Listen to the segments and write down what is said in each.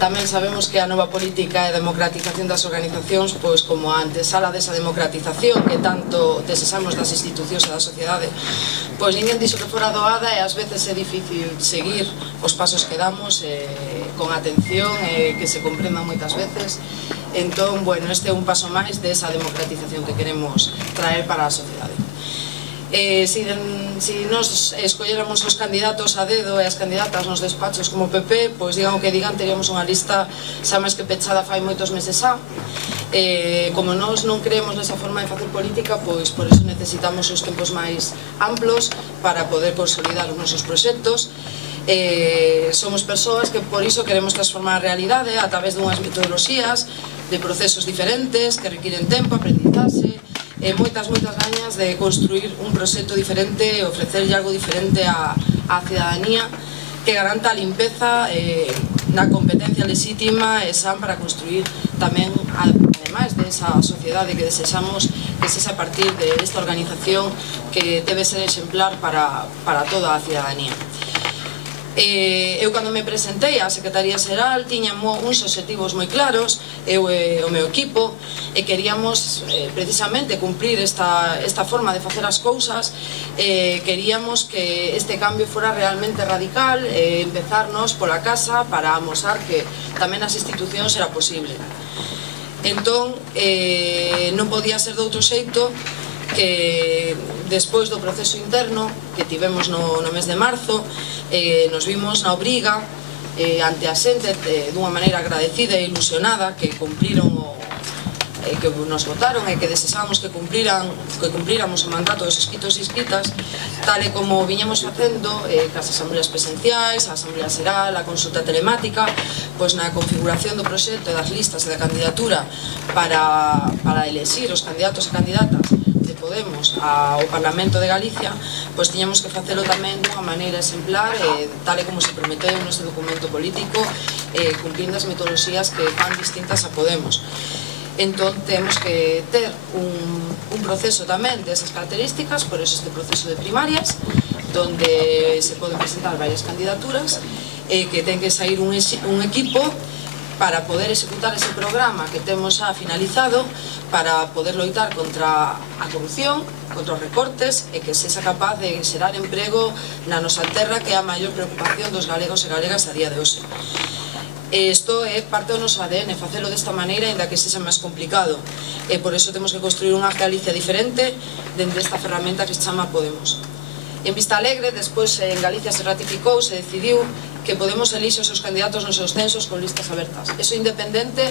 Tamén sabemos que a nova política e democratización das organizacións, pois como a antesala desa democratización que tanto desexamos das institucións e da sociedade, pois ninguén dixo que fora doada e ás veces é difícil seguir os pasos que damos con atención e que se comprendan moitas veces. Entón, bueno, este é un paso máis desa democratización que queremos traer para a sociedade. Si nos escolléramos os candidatos a dedo e as candidatas nos despachos como PP, pois digan o que digan, teríamos unha lista xa máis que pechada fai moitos meses xa. Como nós non creemos nesa forma de facer política, pois por eso necesitamos os tempos máis amplos para poder consolidar os nosos proxectos. Somos persoas que por iso queremos transformar a realidade a través dunhas metodoloxías, de procesos diferentes que requiren tempo, aprendizaxe, moitas gañas de construir un proxecto diferente e ofrecerlle algo diferente á cidadanía que garanta a limpeza na competencia lexítima e san para construir tamén, ademais desa sociedade que desexamos, que sexa a partir desta organización que debe ser exemplar para toda a cidadanía. Eu cando me presentei á Secretaría Xeral tiñamos uns obxectivos moi claros, eu e o meu equipo, e queríamos precisamente cumprir esta forma de facer as cousas. Queríamos que este cambio fora realmente radical, empezarnos pola casa para amosar que tamén as institucións era posible. Entón, non podía ser de outro xeito que despois do proceso interno que tivemos no mes de marzo, nos vimos na obriga ante a xente dunha maneira agradecida e ilusionada que cumpriron que nos votaron e que desexábamos que cumplíramos o mandato dos inscritos e inscritas, tal e como viñamos facendo cas asambleas presenciais, a asamblea xeral, a consulta telemática, pois na configuración do proxecto e das listas e da candidatura para elexir os candidatos e candidatas de Podemos ao Parlamento de Galicia, pois tiñamos que facelo tamén dunha maneira exemplar, tal e como se prometeu neste documento político, cumplindo as metodoloxías que fan distintas a Podemos. Entón, temos que ter un proceso tamén desas características, por eso este proceso de primarias, donde se poden presentar varias candidaturas, que ten que sair un equipo para poder executar ese programa que temos xa finalizado, para poder loitar contra a corrupción, contra os recortes, e que sexa capaz de xerar emprego na nosa terra, que é a maior preocupación dos galegos e galegas a día de hoxe. Isto é parte do noso ADN, facelo desta maneira, ainda que sexa máis complicado. E por iso temos que construir unha Galicia diferente dentro desta ferramenta que se chama Podemos. En Vista Alegre, despois en Galicia se ratificou, se decidiu que Podemos elixe os seus candidatos nos seus censos con listas abertas. Eso independente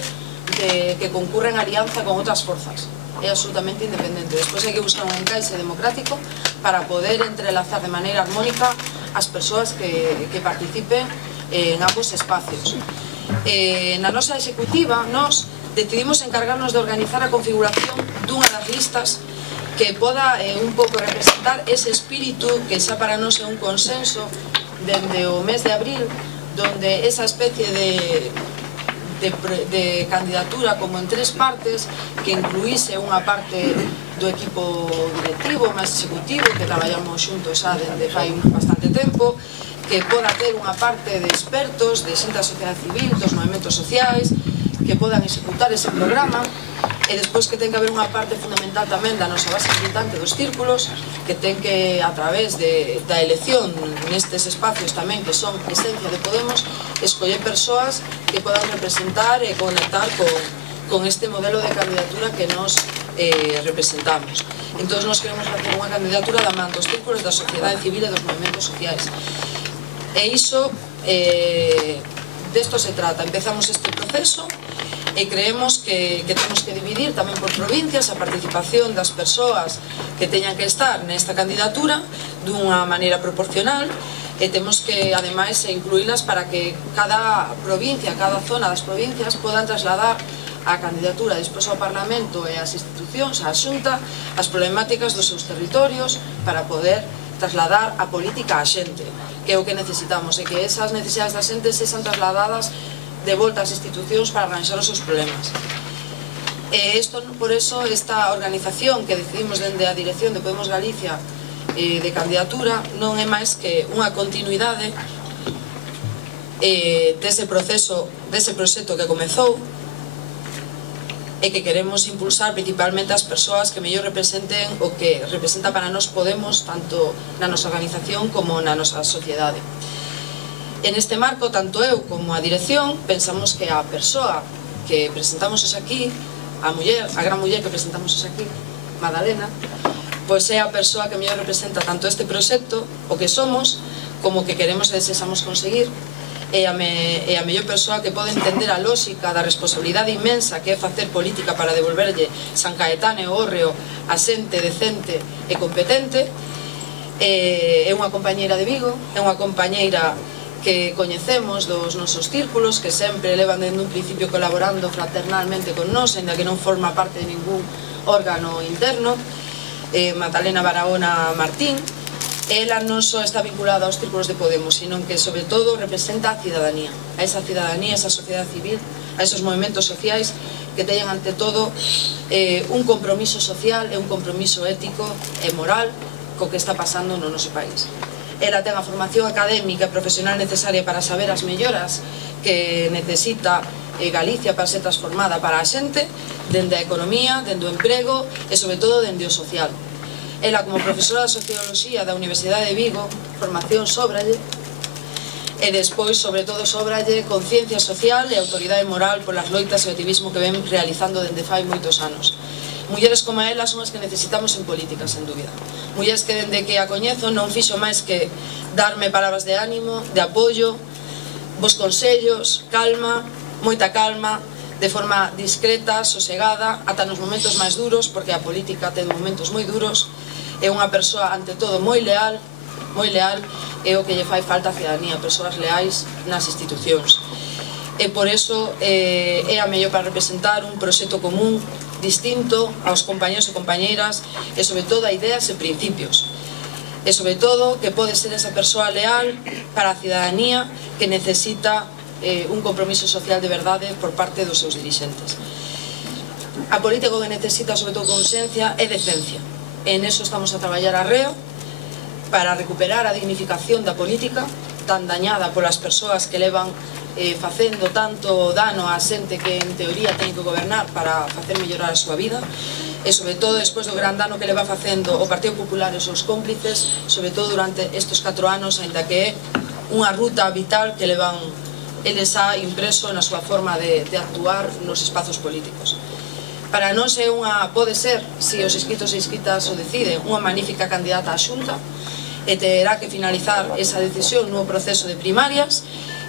de que concurren alianza con outras forzas. É absolutamente independente. Despois hai que buscar un encaixe democrático para poder entrelazar de maneira armónica as persoas que participen en ambos espacios. Na nosa executiva, nos decidimos encargarnos de organizar a configuración dunha das listas que poda un pouco representar ese espírito que xa para nós é un consenso dende o mes de abril, donde esa especie de candidatura como en tres partes, que incluíse unha parte do equipo directivo máis executivo, que traballamos xuntos xa dende fai bastante tempo, que poda ter unha parte de expertos, de xente da sociedade civil, dos movimentos sociais, que podan executar ese programa, e despois que ten que haber unha parte fundamental tamén da nosa base militante dos círculos, que ten que, a través da elección nestes espacios tamén que son esencia de Podemos, escoller persoas que podan representar e conectar con este modelo de candidatura que nos representamos. Entón, nos queremos facer unha candidatura da man dos círculos da sociedade civil e dos movimentos sociais. E iso, desto se trata. Empezamos este proceso e creemos que temos que dividir tamén por provincias a participación das persoas que teñan que estar nesta candidatura dunha maneira proporcional, e temos que, ademais, incluílas para que cada provincia, cada zona das provincias podan trasladar a candidatura despois ao Parlamento e ás institucións, á Xunta, as problemáticas dos seus territorios, para poder trasladar a política á xente, que é o que necesitamos, e que esas necesidades da xente sexan trasladadas de volta ás institucións para arranxar os seus problemas. Por eso, esta organización que decidimos dende a dirección de Podemos Galicia de candidatura non é máis que unha continuidade dese proceso dese proxecto que comezou e que queremos impulsar principalmente as persoas que mellor representen o que representa para nós Podemos, tanto na nosa organización como na nosa sociedade. En este marco, tanto eu como a dirección pensamos que a persoa que presentamos aquí, a gran muller que presentamos aquí, Madalena, pois é a persoa que mellor representa tanto este proxecto, o que somos, como o que queremos e desexamos conseguir, e a mellor persoa que pode entender a lógica da responsabilidade inmensa que é facer política para devolverlle San Caetano e o Hórreo a xente decente e competente. É unha compañeira de Vigo, é unha compañeira que coñecemos dos nosos círculos, que sempre levan dende un principio colaborando fraternalmente con nós, ainda que non forma parte de ningún órgano interno. Madalena Barahona Martín. Ela non só está vinculada aos círculos de Podemos, sino que, sobre todo, representa a cidadanía, a esa cidadanía, a esa sociedade civil, a esos movimentos sociais que teñen, ante todo, un compromiso social e un compromiso ético e moral co que está pasando no noso país. Ela ten a formación académica e profesional necesaria para saber as melloras que necesita Galicia para ser transformada para a xente, dende a economía, dende o emprego e, sobre todo, dende o social. Ela, como profesora de Socioloxía da Universidade de Vigo, formación sóbralle, e despois, sobre todo, sóbralle conciencia social e autoridade moral polas loitas e o activismo que ven realizando dende fai moitos anos. Mulleres como ela son as que necesitamos en política, sen dúbida. Mulleres que, dende que a coñezo, non fixo máis que darme palabras de ánimo, de apoio, bos consellos, calma, moita calma, de forma discreta, sosegada, ata nos momentos máis duros, porque a política ten momentos moi duros. É unha persoa, ante todo, moi leal, é o que lle fai falta a cidadanía, persoas leais nas institucións. E por eso é a mellor para representar un proxecto común, distinto aos compañeros e compañeiras, e sobre todo a ideas e principios. E sobre todo que pode ser esa persoa leal para a cidadanía que necesita un compromiso social de verdade por parte dos seus dirixentes. A política que necesita, sobre todo, consciencia e decencia. En eso estamos a traballar arreo para recuperar a dignificación da política tan dañada polas persoas que levan facendo tanto dano á xente que en teoría ten que gobernar para facer mellorar a súa vida, e sobre todo despois do gran dano que leva facendo o Partido Popular e os seus cómplices, sobre todo durante estes 4 anos, aínda que é unha ruta vital que levan eles xa impreso na súa forma de actuar nos espazos políticos. Para nós pode ser, se os inscritos e inscritas o deciden, unha magnífica candidata á Xunta, e terá que finalizar esa decisión no proceso de primarias,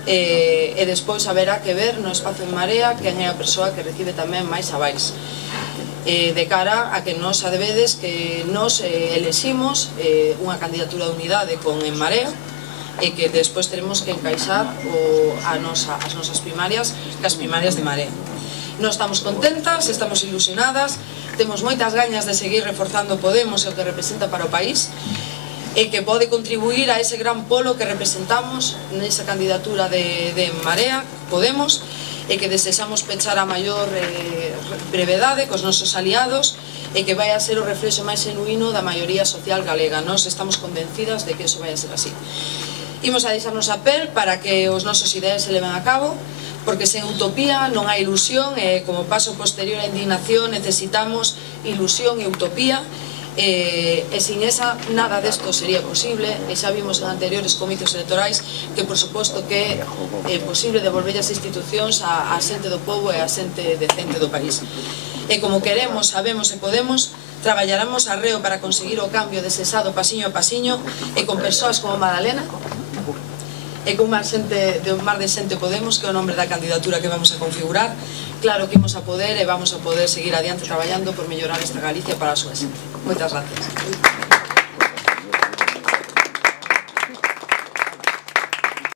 e despois haberá que ver no espazo en Marea quen é a persoa que recibe tamén máis avais, de cara a que nos sabedes que nos eleximos unha candidatura de unidade con En Marea, e que despois teremos que encaixar as nosas primarias cas primarias de Marea. Non estamos contentas, estamos ilusionadas, temos moitas gañas de seguir reforzando Podemos e o que representa para o país, e que pode contribuir a ese gran polo que representamos nesa candidatura de Marea, Podemos, e que desexamos pechar a maior brevedade cos nosos aliados, e que vai a ser o reflexo máis genuíno da maioría social galega. Nós estamos convencidas de que iso vai a ser así. Imos a deixarnos a pel para que os nosos ideas se leven a cabo, porque sen utopía non hai ilusión, e como paso posterior á indignación necesitamos ilusión e utopía, e sin esa nada desto sería posible, e xa vimos en anteriores comicios electorais que por suposto que é posible devolver as institucións á xente do pobo e á xente decente do país. E como queremos, sabemos e podemos, traballaremos arreo para conseguir o cambio desexado pasiño a pasiño, e con persoas como Madalena, e con un mar de xente Podemos, que é o nombre da candidatura que vamos a configurar. Claro que imos a poder e vamos a poder seguir adiante traballando por mellorar esta Galicia para a súa xente. Moitas gracias.